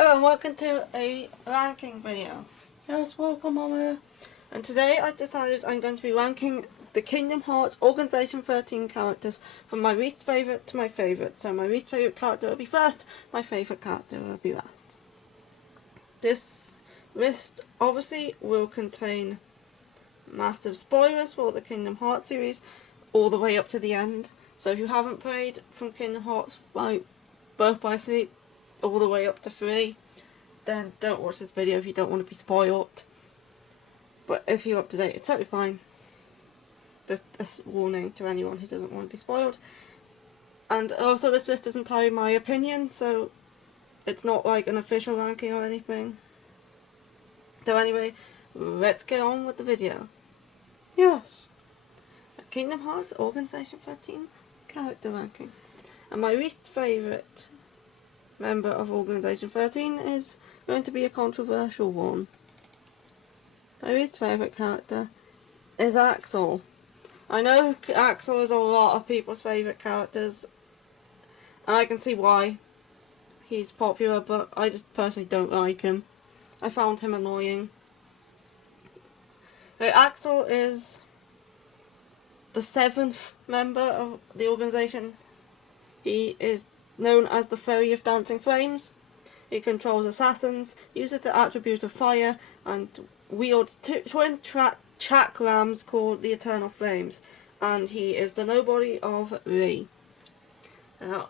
Hello and welcome to a ranking video. Yes, welcome Mama. And today I decided I'm going to be ranking the Kingdom Hearts Organization 13 characters from my least favourite to my favourite. So my least favourite character will be first, my favourite character will be last. This list obviously will contain massive spoilers for the Kingdom Hearts series all the way up to the end. So if you haven't played from Kingdom Hearts by Birth by Sleep all the way up to 3, then don't watch this video if you don't want to be spoiled. But if you're up to date, it's totally fine. Just a warning to anyone who doesn't want to be spoiled. And also this list is entirely my opinion, so it's not like an official ranking or anything. So anyway, let's get on with the video. Yes! Kingdom Hearts Organization 13 character ranking. And my least favourite member of Organization 13 is going to be a controversial one. My least favourite character is Axel. I know Axel is a lot of people's favourite characters, and I can see why he's popular, but I just personally don't like him. I found him annoying. Now, Axel is the 7th member of the organisation. He is known as the Fairy of Dancing Flames. He controls assassins, uses the attribute of fire, and wields twin chakrams called the Eternal Flames. And he is the nobody of Lee. Now,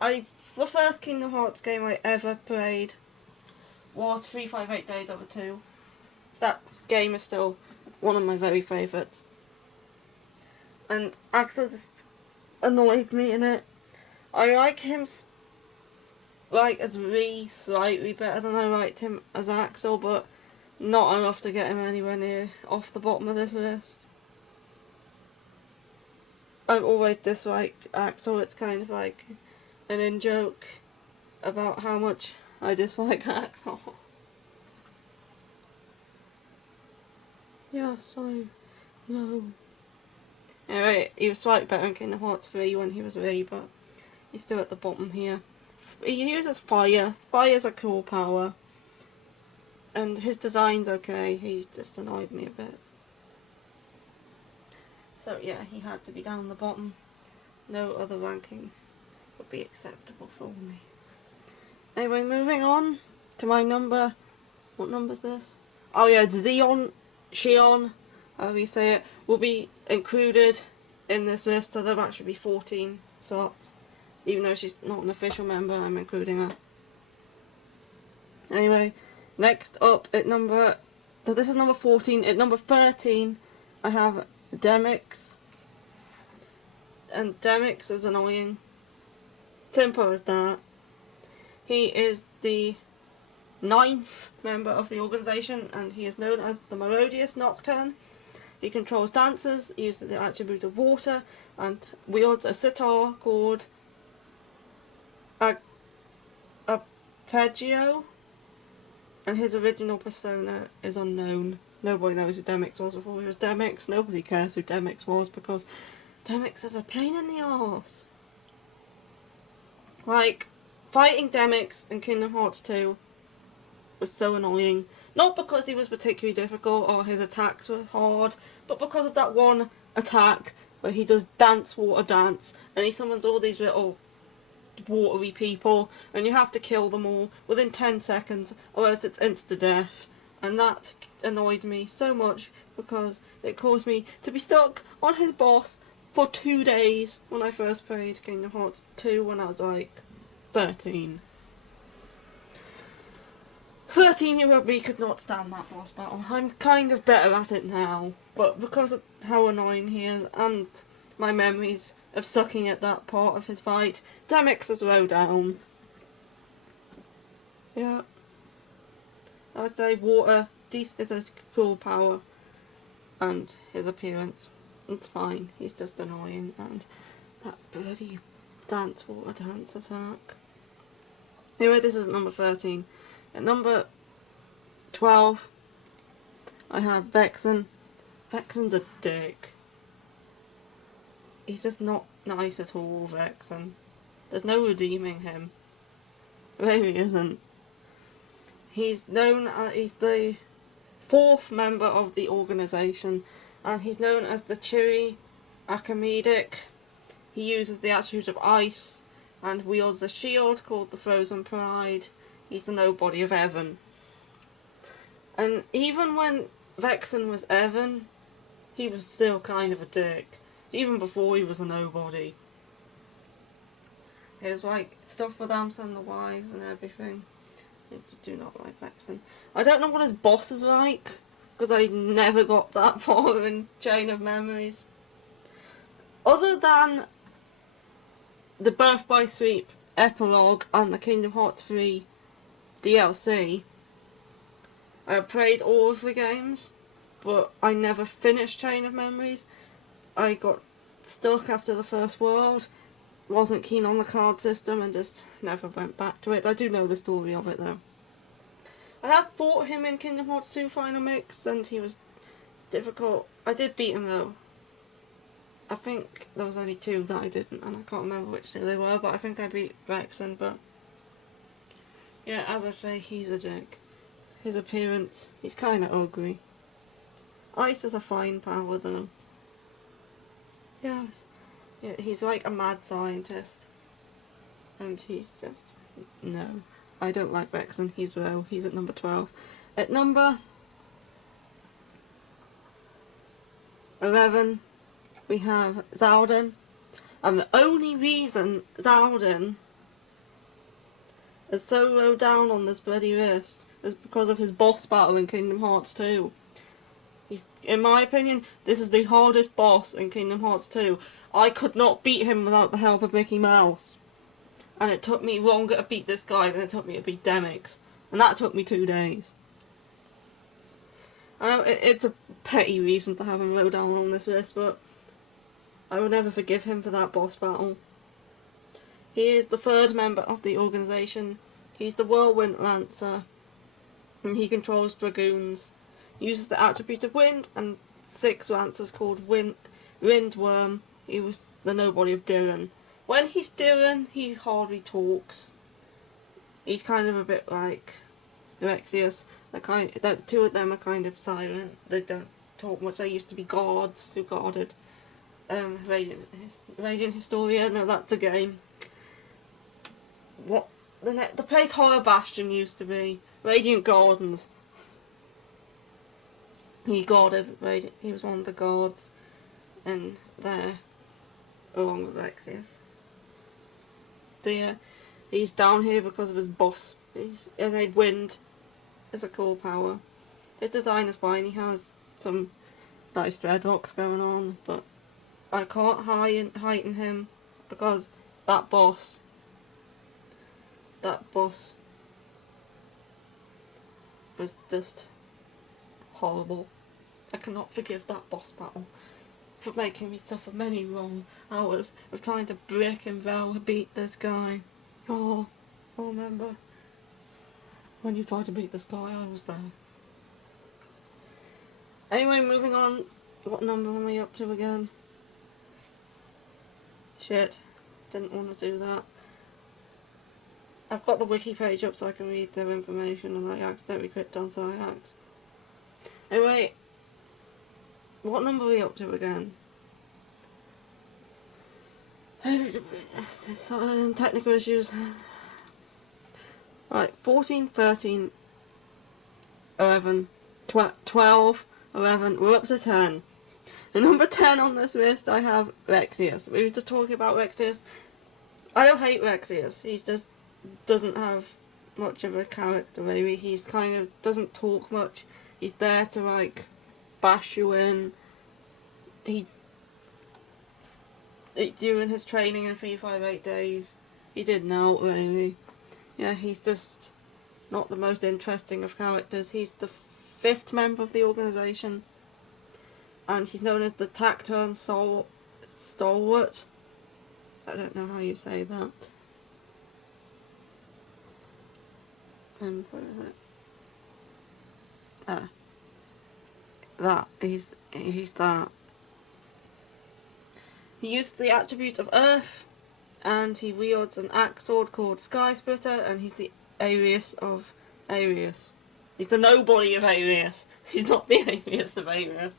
the first Kingdom Hearts game I ever played was 358 Days Over 2. That game is still one of my very favourites. And Axel just annoyed me in it. I like him as Lee slightly better than I liked him as Axel, but not enough to get him anywhere near off the bottom of this list. I've always disliked Axel. It's kind of like an in-joke about how much I dislike Axel. Yes, I know. Anyway, he was slightly better in Kingdom Hearts 3 when he was Lee, but he's still at the bottom here. He uses fire. Fire's a cool power. And his design's okay. He just annoyed me a bit. So yeah, he had to be down the bottom. No other ranking would be acceptable for me. Anyway, moving on to my number. What number is this? Oh yeah, Sexion, however you say it, will be included in this list, so there'll actually be 14 slots. Even though she's not an official member, I'm including her. Anyway, next up at this is number 14. At number 13, I have Demix. And Demix is annoying. Simple as that. He is the 9th member of the organisation, and he is known as the Melodious Nocturne. He controls dancers, uses the attribute of water, and wields a sitar called Arpeggio, and his original persona is unknown. Nobody knows who Demix was before he was Demix. Nobody cares who Demix was because Demix is a pain in the arse. Like, fighting Demix in Kingdom Hearts 2 was so annoying. Not because he was particularly difficult or his attacks were hard, but because of that one attack where he does water dance, and he summons all these little watery people, and you have to kill them all within 10 seconds, or else it's insta-death. And that annoyed me so much because it caused me to be stuck on his boss for 2 days when I first played Kingdom Hearts 2 when I was like 13. 13-year-old me could not stand that boss battle. I'm kind of better at it now, but because of how annoying he is and my memories of sucking at that part of his fight, Demix is low down. Yeah. I would say water is a cool power, and his appearance, it's fine. He's just annoying, and that bloody water dance attack. Anyway, this is number 13. At number 12, I have Vexin. Vexin's a dick. He's just not nice at all, Vexin. There's no redeeming him. There really isn't. He's the fourth member of the organisation, and he's known as the Chiri Archimedic. He uses the attribute of ice, and wields a shield called the Frozen Pride. He's the nobody of Evan. And even when Vexin was Evan, he was still kind of a dick. Even before he was a nobody. It was like stuff with Amson the Wise and everything. I do not like Vexin. I don't know what his boss is like, because I never got that far in Chain of Memories. Other than the Birth by Sleep epilogue and the Kingdom Hearts 3 DLC, I played all of the games, but I never finished Chain of Memories. I got stuck after the first world, wasn't keen on the card system, and just never went back to it. I do know the story of it though. I have fought him in Kingdom Hearts 2 Final Mix, and he was difficult. I did beat him though. I think there was only two that I didn't, and I can't remember which two they were, but I think I beat Vexin. But yeah, as I say, he's a dick. His appearance, he's kinda ugly. Ice is a fine power though. Yes. Yeah, he's like a mad scientist. And he's just... no. I don't like Vexin. He's low. He's at number 12. At number 11, we have Zalden. And the only reason Zalden is so low down on this bloody list is because of his boss battle in Kingdom Hearts 2. In my opinion, this is the hardest boss in Kingdom Hearts 2. I could not beat him without the help of Mickey Mouse. And it took me longer to beat this guy than it took me to beat Demix. And that took me 2 days. I know it's a petty reason to have him low down on this list, but I will never forgive him for that boss battle. He is the third member of the organisation. He's the Whirlwind Lancer. And he controls dragoons. Uses the attribute of wind, and 6 lancers called Windworm. He was the nobody of Dylan. When he's Dylan, he hardly talks. He's kind of a bit like Roxas. The two of them are kind of silent. They don't talk much. They used to be guards who guarded Radiant Historia. No, that's a game. What the place Horror Bastion used to be. Radiant Gardens. He guarded Radiant. He was one of the guards in there, along with Roxas. He's down here because of his boss. Wind is a cool power. His design is fine. He has some nice dreadlocks going on, but I can't heighten him because that boss was just horrible. I cannot forgive that boss battle for making me suffer many long hours of trying to brick and beat this guy. Oh, remember when you tried to beat this guy, I was there. Anyway, moving on. What number are we up to again? Shit, didn't want to do that. I've got the wiki page up so I can read their information, and I accidentally clicked on Sciax. Anyway, what number are we up to again? Technical issues. Right, 14, 13, 11, 12, 11, we're up to 10. And number 10 on this list I have Roxas. We were just talking about Roxas. I don't hate Roxas, he just doesn't have much of a character really. He's kind of doesn't talk much. He's there to like bash you in. During his training in 358 days, he did now really. Yeah, he's just not the most interesting of characters. He's the 5th member of the organisation, and he's known as the Tacturn Stalwart. I don't know how you say that. What is it? He's that. He used the attribute of Earth, and he wields an axe sword called Sky Splitter, and he's the alias of Arius. He's the nobody of Arius. He's not the Arius of Arius.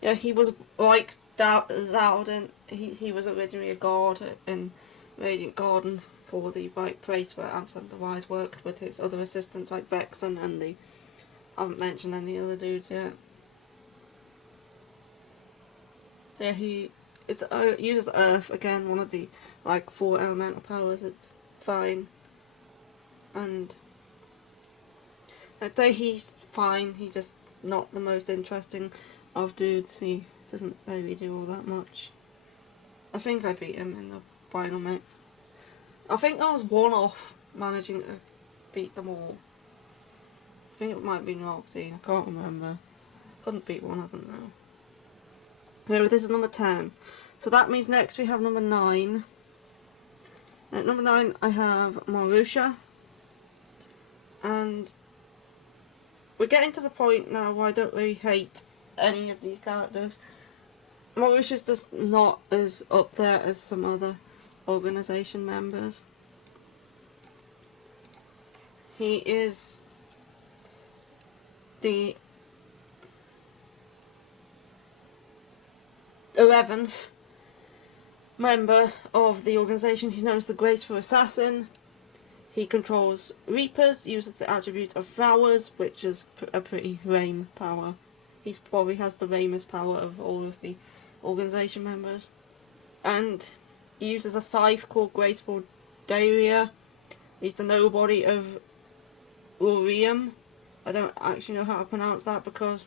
Yeah, he was like Zalden. He was originally a god in Radiant Garden for the White Place, where Amsterdam the Wise worked with his other assistants like Vexin and the... I haven't mentioned any other dudes yet. So yeah, he uses Earth, again, one of the like 4 elemental powers. It's fine. And I'd say he's fine, he's just not the most interesting of dudes. He doesn't really do all that much. I think I beat him in the final mix. I think I was one off managing to beat them all. I think it might have been Roxas, I can't remember. Couldn't beat one of them though. Anyway, this is number 10. So that means next we have number 9. At number 9 I have Maurusha. And we're getting to the point now where I don't really hate any of these characters. Maurusha's just not as up there as some other organisation members. He is the 11th member of the organisation. He's known as the graceful assassin. He controls reapers, uses the attribute of flowers, which is a pretty lame power. He probably has the lamest power of all of the organisation members. And he uses a scythe called Graceful Daria. He's the nobody of Urium. I don't actually know how to pronounce that because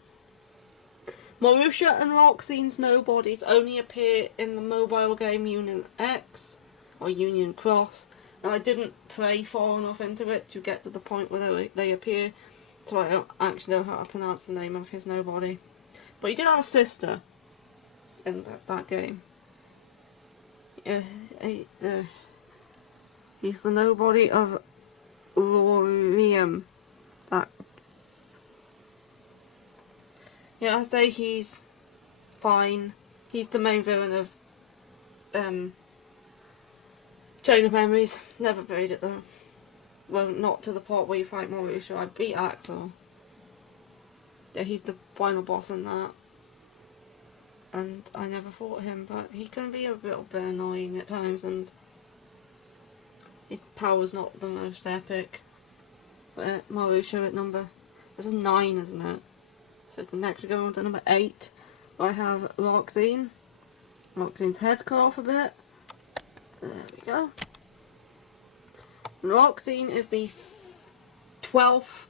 Maurusha and Roxine's nobodies only appear in the mobile game Union X or Union Cross. And I didn't play far enough into it to get to the point where they appear, so I don't actually know how to pronounce the name of his nobody. But he did have a sister in that game. He's the nobody of Urium. Yeah, I say he's fine. He's the main villain of Chain of Memories. Never played it though. Well, not to the part where you fight Maurusha. I beat Axel. Yeah, he's the final boss in that. And I never fought him, but he can be a little bit annoying at times, and his power's not the most epic. But Maurusha at number... This is 9, isn't it? So next we go on to number 8. I have Roxine. Roxine's head's cut off a bit. There we go. Roxine is the 12th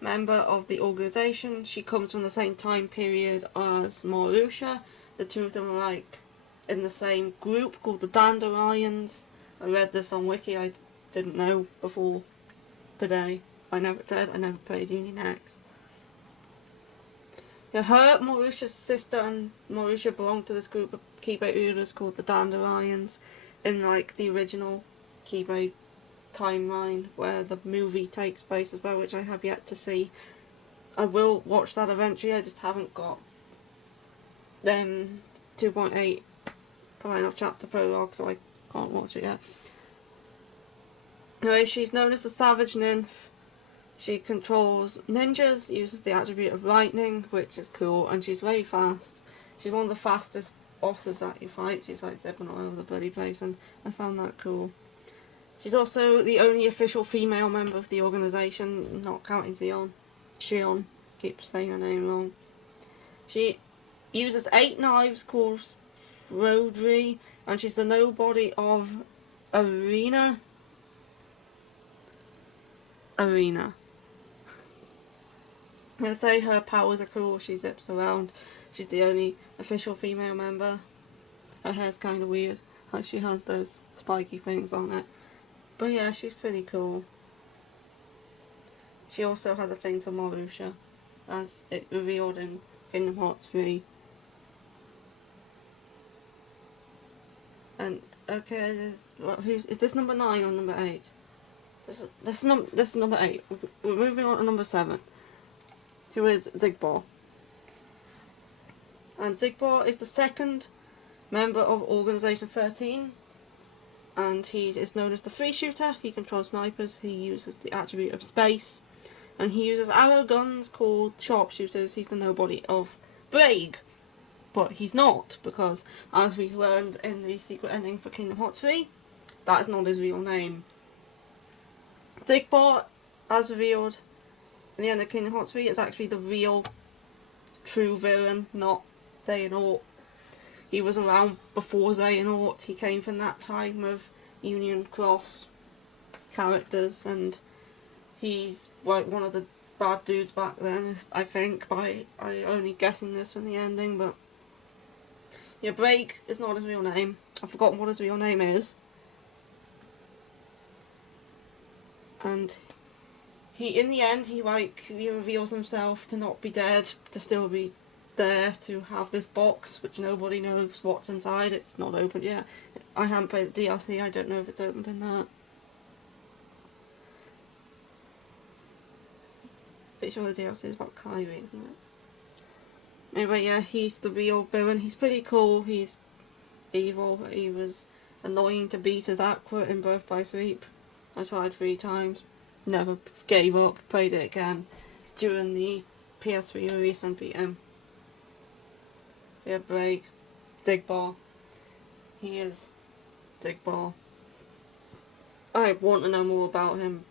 member of the organisation. She comes from the same time period as Maurusha. The two of them are like in the same group called the Dandelions. I read this on Wiki. I didn't know before today. I never played Union X. Yeah, her, Maurusha's sister, and Maurusha belong to this group of Keyblade rulers called the Dandelions in like the original Keyblade timeline where the movie takes place as well, which I have yet to see. I will watch that eventually, I just haven't got 2.8 final chapter prologue, so I can't watch it yet. Anyway, she's known as the Savage Nymph. She controls ninjas, uses the attribute of lightning, which is cool, and she's very fast. She's one of the fastest bosses that you fight. She's like zipping all over the bloody place, and I found that cool. She's also the only official female member of the organisation, not counting Sexion, keep saying her name wrong. She uses 8 knives called Rodri, and she's the nobody of Arena. I'm going to say her powers are cool, she zips around. She's the only official female member. Her hair's kind of weird, how she has those spiky things on it. But yeah, she's pretty cool. She also has a thing for Maurusha, as it revealed in Kingdom Hearts 3. And, okay, is this number 9 or number 8? This is number 8. We're moving on to number 7. Who is Zigbar. And Zigbar is the 2nd member of Organisation 13. and he is known as the free shooter. He controls snipers, he uses the attribute of space, and he uses arrow guns called sharpshooters. He's the nobody of Braig, but he's not, because as we learned in the secret ending for Kingdom Hearts 3, that is not his real name. Zigbar, as revealed in the end of Kingdom Hearts 3, is actually the real, true villain, not Xehanort. He was around before Xehanort. He came from that time of Union Cross characters, and he's like one of the bad dudes back then, I think, by I only guessing this from the ending, but yeah, Braig is not his real name. I've forgotten what his real name is. And he, in the end, he reveals himself to not be dead, to still be there, to have this box, which nobody knows what's inside. It's not opened yet. I haven't played the DLC, I don't know if it's opened in that. Pretty sure the DLC is about Kyrie, isn't it? Anyway, yeah, he's the real villain. He's pretty cool, he's evil, he was annoying to beat as Aqua in Birth by Sleep. I tried 3 times, never gave up, played it again during the PS3 release and PM. So yeah, Braig, Zigbar. He is Zigbar. I want to know more about him.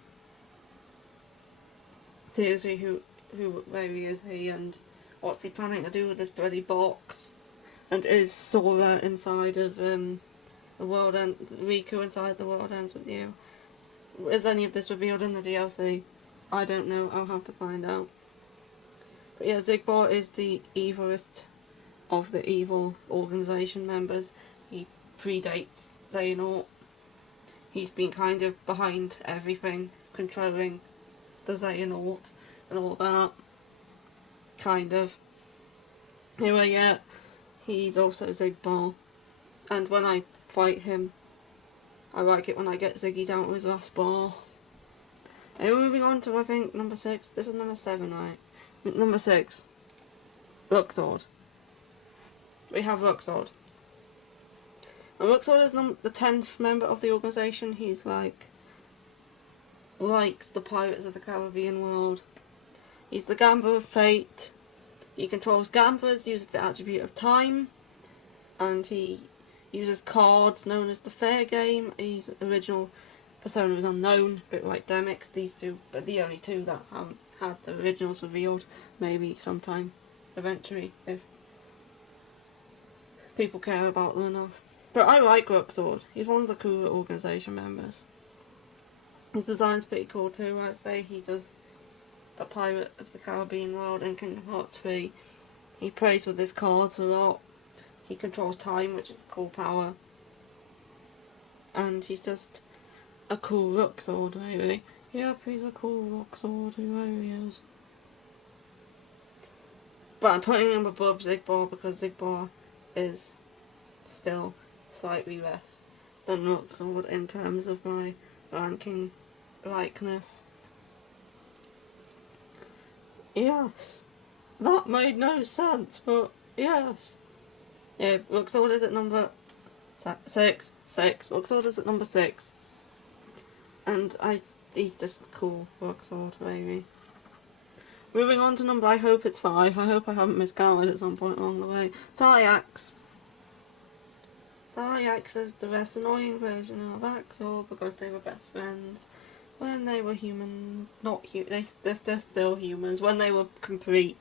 Seriously, where is he, and what's he planning to do with this bloody box? And is Sora inside of the world end? Riku inside the world ends with you? Is any of this revealed in the DLC? I don't know, I'll have to find out. But yeah, Zigbar is the evilest of the evil organisation members. He predates Xehanort. He's been kind of behind everything, controlling the Xehanort and all that. Kind of. Anyway, yeah, he's also Zigbar. And when I fight him, I like it when I get Ziggy down to his last bar. And we're moving on to, I think, number 6. This is number 7, right? Number 6. Roxas. We have Roxas. And Roxas is the 10th member of the organisation. He's likes the Pirates of the Caribbean world. He's the gambler of fate. He controls gamblers, uses the attribute of time, and he uses cards known as the fair game. His original persona is unknown, a bit like Demix. These two are the only two that haven't had the originals revealed. Maybe sometime, eventually, if people care about them enough. But I like Roxas. He's one of the cooler organisation members. His design's pretty cool too. I'd say he does the Pirate of the Caribbean world in Kingdom Hearts 3. He plays with his cards a lot. He controls time, which is a cool power. And he's just a cool Roxas, really. Yep, he's a cool Roxas, whoever he is. But I'm putting him above Zigbar because Zigbar is still slightly less than Roxas in terms of my ranking likeness. Yes. That made no sense, but yes. Yeah, Roxas is at number 6. Roxas is at number 6. And he's just cool, Roxas, really. Moving on to number, I hope it's 5. I hope I haven't miscounted at some point along the way. Axel. Axel is the less annoying version of Axel because they were best friends when they were human. They're still humans when they were complete.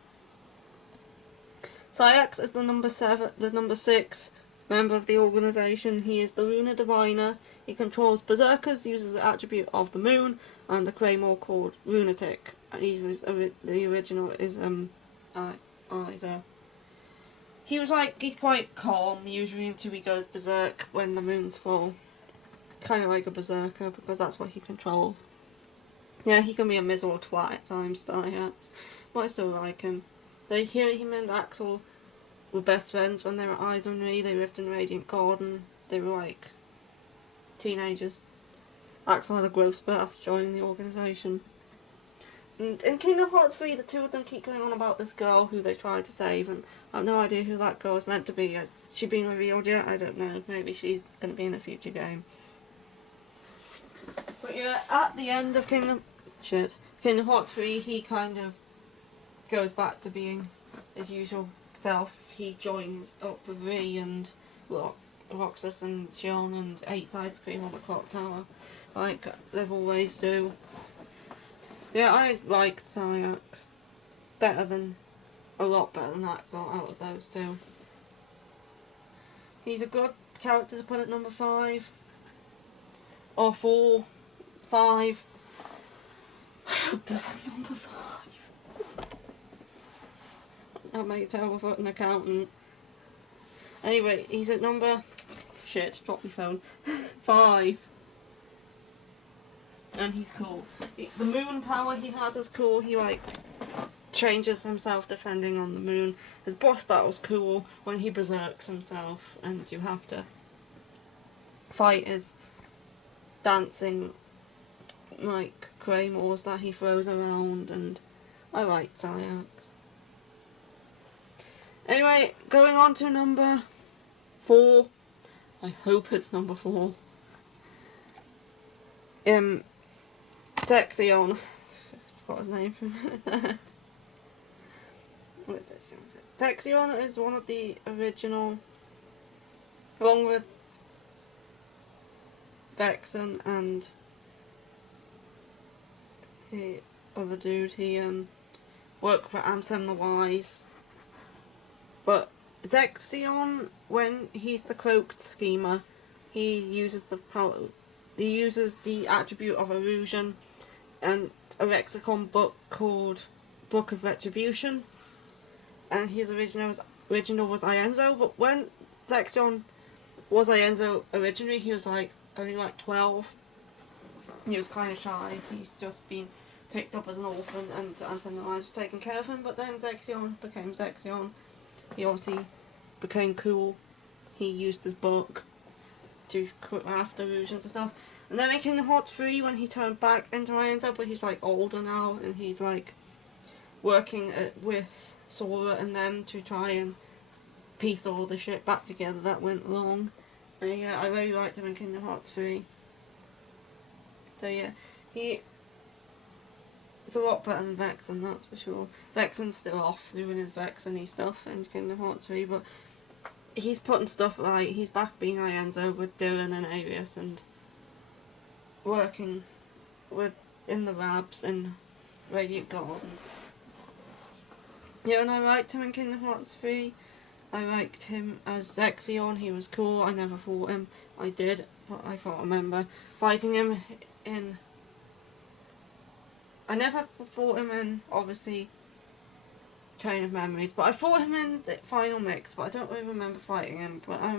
Axel is the number 6 member of the organisation. He is the Lunar Diviner. He controls berserkers, uses the attribute of the moon, and a claymore called Lunatic. The original is he's quite calm usually until he goes berserk when the moon's full. Kind of like a berserker because that's what he controls. Yeah, he can be a miserable twat at times, Axel, but I still like him. Him and Axel were best friends when they were Eyes on Me. They lived in Radiant Garden. They were like teenagers. Axel had a growth spurt after joining the organisation. And in Kingdom Hearts 3, the two of them keep going on about this girl who they tried to save, and I have no idea who that girl is meant to be. Has she been revealed yet? I don't know. Maybe she's going to be in a future game. yeah, at the end of Kingdom Hearts 3, he kind of goes back to being his usual self. He joins up with Ree and Roxas and Sexion and eats ice cream on the clock tower, like they always do. Yeah, I liked Sayax a lot better than Axel out of those two. He's a good character to put at number 5. Or 4. 5. This is number 5. I'll make it terrible for an accountant. Anyway, he's at number... Shit, drop my phone. 5. And he's cool. The moon power he has is cool. He, like, changes himself depending on the moon. His boss battle's cool when he berserks himself and you have to fight his dancing, like, claymores that he throws around, and I like Sayax. Anyway, going on to number 4. I hope it's number 4. Sexion. I forgot his name. What is Sexion? Sexion is one of the original, along with Vexin and the other dude. He worked for Ansem the Wise. But Sexion, when he's the cloaked schemer, he uses the power. He uses the attribute of illusion and a lexicon book called Book of Retribution. And his original was Ienzo, but when Sexion was Ienzo originally, he was only 12. He was kind of shy. He's just been picked up as an orphan, and Ansem the Wise was taking care of him. But then Sexion became Sexion. He obviously became cool. He used his book to craft illusions and stuff. And then in Kingdom Hearts 3, when he turned back into Ienzo, but he's older now, and he's working with Sora and them to try and piece all the shit back together that went wrong. And yeah, I really liked him in Kingdom Hearts 3. So yeah, it's a lot better than Vexin, that's for sure. Vexin's still off doing his Vexin-y stuff in Kingdom Hearts 3, but he's putting stuff right. He's back being Ienzo with Dylan and Arius and working in the labs in Radiant Garden. Yeah, and I liked him in Kingdom Hearts 3. I liked him as Sexion. He was cool. I never fought him. I did, but I can't remember fighting him in... I never fought him in, obviously, Train of Memories, but I fought him in the Final Mix, but I don't really remember fighting him. But I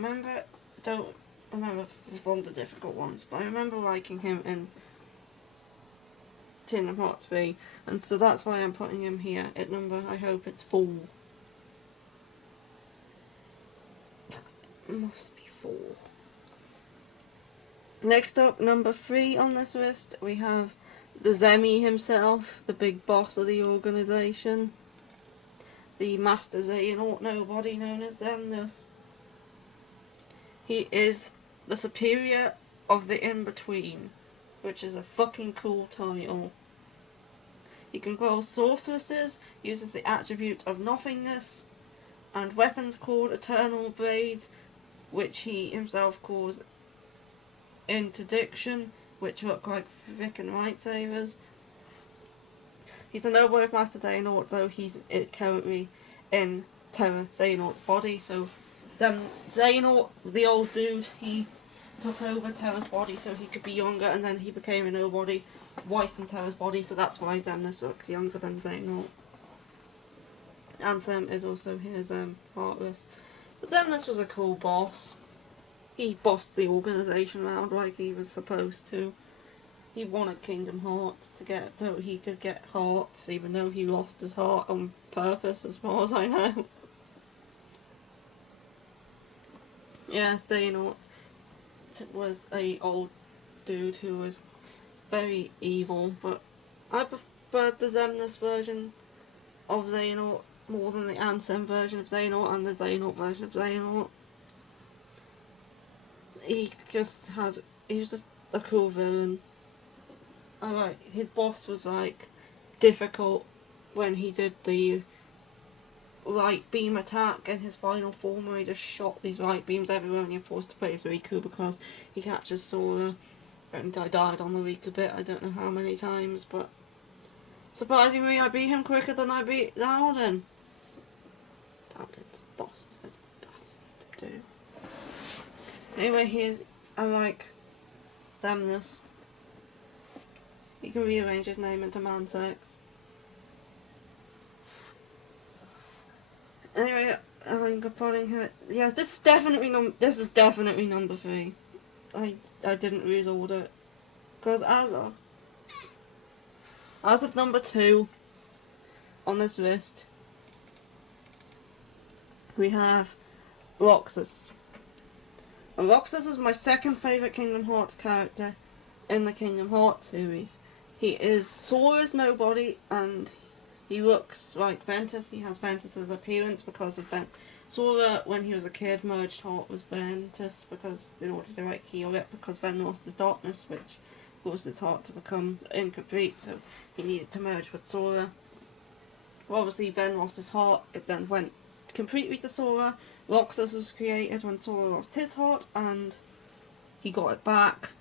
don't remember if it was one of the difficult ones, but I remember liking him in Kingdom Hearts 3, and so that's why I'm putting him here at number, I hope it's 4. It must be 4. Next up, number 3 on this list, we have the Zemi himself, the big boss of the organisation. The Master Xehanort Nobody known as Xemnas. He is the superior of the in-between, which is a fucking cool title. He controls sorceresses, uses the attribute of nothingness, and weapons called Eternal Blades, which he himself calls Interdiction, which look like frickin' lightsabers. He's a noble of Master Xehanort, though he's currently in Terra Xehanort's body, so Xehanort, the old dude, he took over Terra's body so he could be younger, and then he became a nobody whilst in Terra's body, so that's why Xemnas looks younger than Xehanort. Ansem is also his heartless. But Xemnas was a cool boss. He bossed the organisation around like he was supposed to. He wanted Kingdom Hearts to get so he could get hearts, even though he lost his heart on purpose, as far as I know. Yeah, Xehanort was a old dude who was very evil, but I preferred the Xemnas version of Xehanort more than the Ansem version of Xehanort and the Xehanort version of Xehanort. He was just a cool villain. alright, his boss was like difficult when he did the light beam attack in his final form, where he just shot these light beams everywhere and you're forced to play as Riku because he catches Sora, and I died on the Riku bit, I don't know how many times, but surprisingly I beat him quicker than I beat Zalden. Zalden's boss is a bastard to do. Anyway, I like Zemnis. He can rearrange his name into man-sex. Anyway, I think I'm putting her. Yeah, this is definitely number 3. I didn't reorder it because as of number 2 on this list, we have Roxas. And Roxas is my second favourite Kingdom Hearts character in the Kingdom Hearts series. He is Sora's nobody, and he looks like Ventus. He has Ventus's appearance because of Sora, when he was a kid, merged heart with Ventus because in order to heal it, because Ven lost his darkness, which caused his heart to become incomplete, so he needed to merge with Sora. Well, obviously Ven lost his heart, it then went completely to Sora. Roxas was created when Sora lost his heart, and he got it back,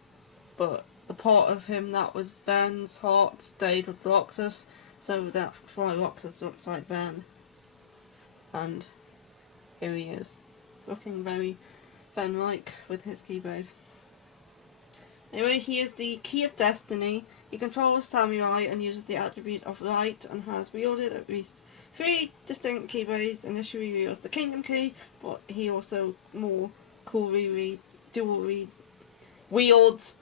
but the part of him that was Ven's heart stayed with Roxas, so that's why Roxas looks like Ven. And here he is, looking very Ven-like with his keyblade. Anyway, he is the Key of Destiny. He controls Samurai and uses the attribute of Light, and has wielded at least 3 distinct keyblades. Initially wields the Kingdom Key, but he also more coolly wields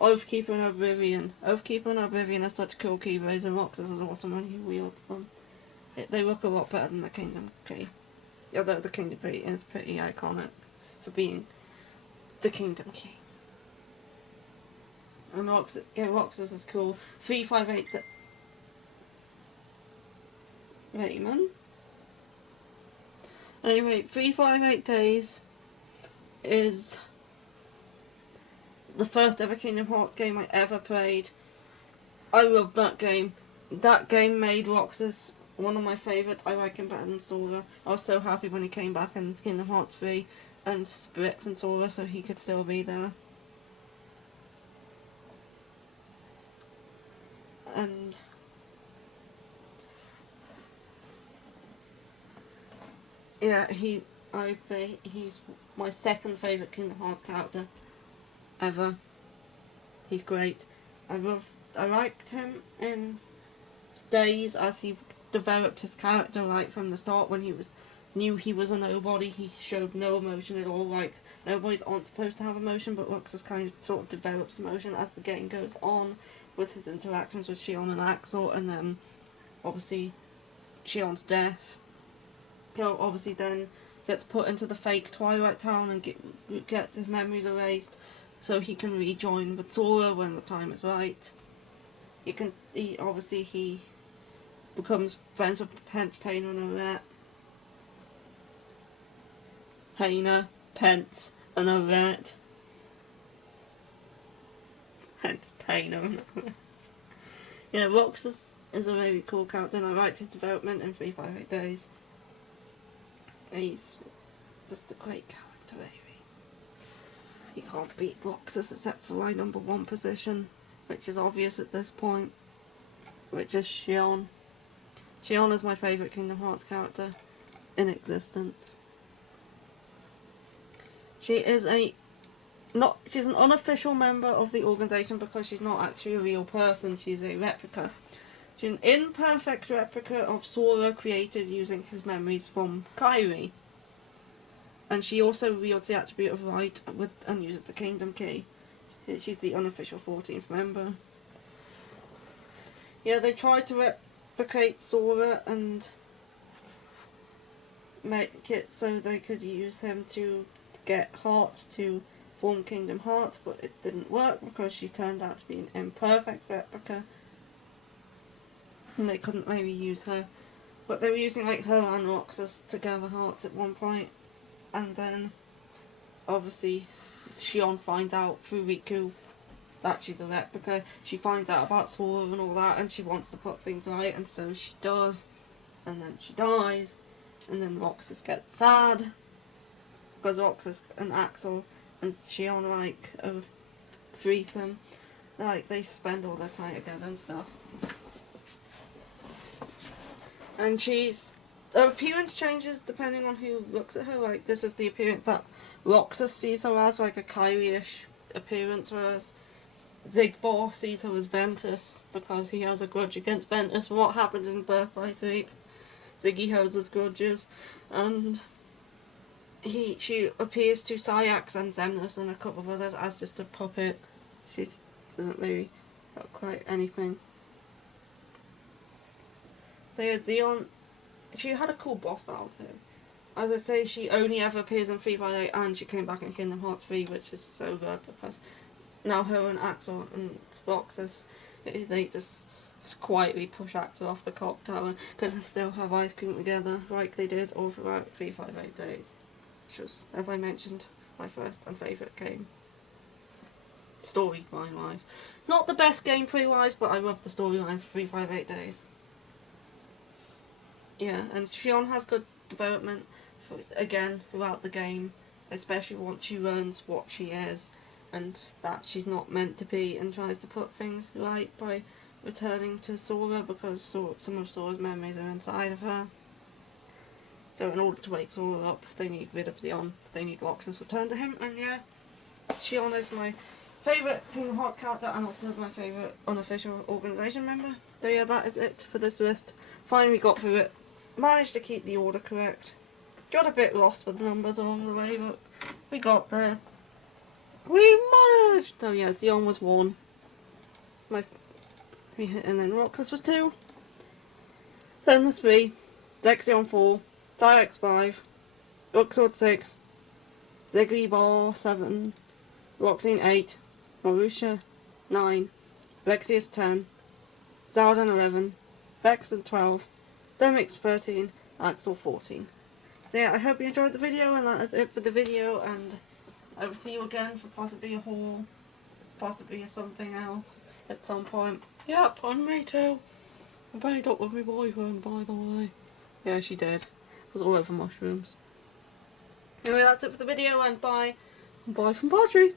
Oathkeeper and Oblivion. Oathkeeper and Oblivion are such cool keyblades, and Roxas is awesome when he wields them. They look a lot better than the Kingdom Key. Although the Kingdom Key is pretty iconic for being the Kingdom Key. And Roxas is cool. 358 Raymond. Anyway, 358 Days is the first ever Kingdom Hearts game I ever played. I love that game. That game made Roxas one of my favourites. I like him better than Sora. I was so happy when he came back in Kingdom Hearts 3 and split from Sora so he could still be there. And yeah, I say he's my second favourite Kingdom Hearts character ever. He's great. I liked him in Days as he developed his character right from the start. When he knew he was a nobody, he showed no emotion at all. Like, nobodies aren't supposed to have emotion, but Roxas kind of sort of develops emotion as the game goes on with his interactions with Xion and Axel, and then obviously Xion's death. Obviously then gets put into the fake Twilight Town and gets his memories erased so he can rejoin with Sora when the time is right. He becomes friends with Pence, Painter and Orette. Pence and Orette. Pence, Painter and Orette. Yeah, Roxas is a very cool character, and I liked his development in 358 Days. He's just a great character, really. You can't beat Roxas except for my number 1 position, which is obvious at this point, which is Xion. Xion is my favourite Kingdom Hearts character in existence. She's an unofficial member of the organisation because she's not actually a real person, she's a replica. She's an imperfect replica of Sora created using his memories from Kairi. And she also wields the attribute of Light and uses the Kingdom Key. She's the unofficial 14th member. Yeah, they tried to replicate Sora and make it so they could use him to get hearts to form Kingdom Hearts, but it didn't work because she turned out to be an imperfect replica. And they couldn't really use her. But they were using like her and Roxas to gather hearts at one point. And then obviously Xion finds out through Riku that she's a replica. She finds out about Sora and all that, and she wants to put things right, and so she does. And then she dies, and then Roxas gets sad, because Roxas and Axel and Sexion are like a threesome. Like, they spend all their time together and stuff. And her appearance changes depending on who looks at her. Like, this is the appearance that Roxas sees her as, like a Kyrie-ish appearance, whereas Zigbar sees her as Ventus, because he has a grudge against Ventus for what happened in Birth by Sleep. Ziggy holds his grudges, and she appears to Sayax and Zemnis and a couple of others as just a puppet. She doesn't really look like anything. So yeah, Zeon, she had a cool boss battle too. As I say, she only ever appears in 358, and she came back in Kingdom Hearts 3, which is so good, because now her and Axel and Roxas, they just quietly push Axel off the clock tower, because they still have ice cream together, like they did all throughout 358 days. Which was, as I mentioned, my first and favourite game. Storyline wise. It's not the best gameplay wise, but I love the storyline for 358 days. Yeah, and Sexion has good development again throughout the game, especially once she learns what she is and that she's not meant to be, and tries to put things right by returning to Sora, because some of Sora's memories are inside of her. So in order to wake Sora up, they need rid of Zeon, they need Roxas return to him, and yeah, Sexion is my favourite Kingdom Hearts character and also my favourite unofficial organisation member. So yeah, that is it for this list. Finally got through it. Managed to keep the order correct. Got a bit lost with the numbers along the way, but we got there. We managed! So yeah, Zeon was 1. And then Roxas was 2. Then there's 3. Sexion 4. Direct 5. Roxas 6. Zigbar 7. Marxine 8. Maurusha 9. Vexin 10. Zalden 11. Vexin 12. Demix 13. Axel 14. So yeah, I hope you enjoyed the video, and that is it for the video, and I will see you again for possibly a haul, possibly something else at some point. Yep, on me too. I made up with my boyfriend, by the way. Yeah, she did. It was all over mushrooms. Anyway, that's it for the video, and bye. Bye from Podry.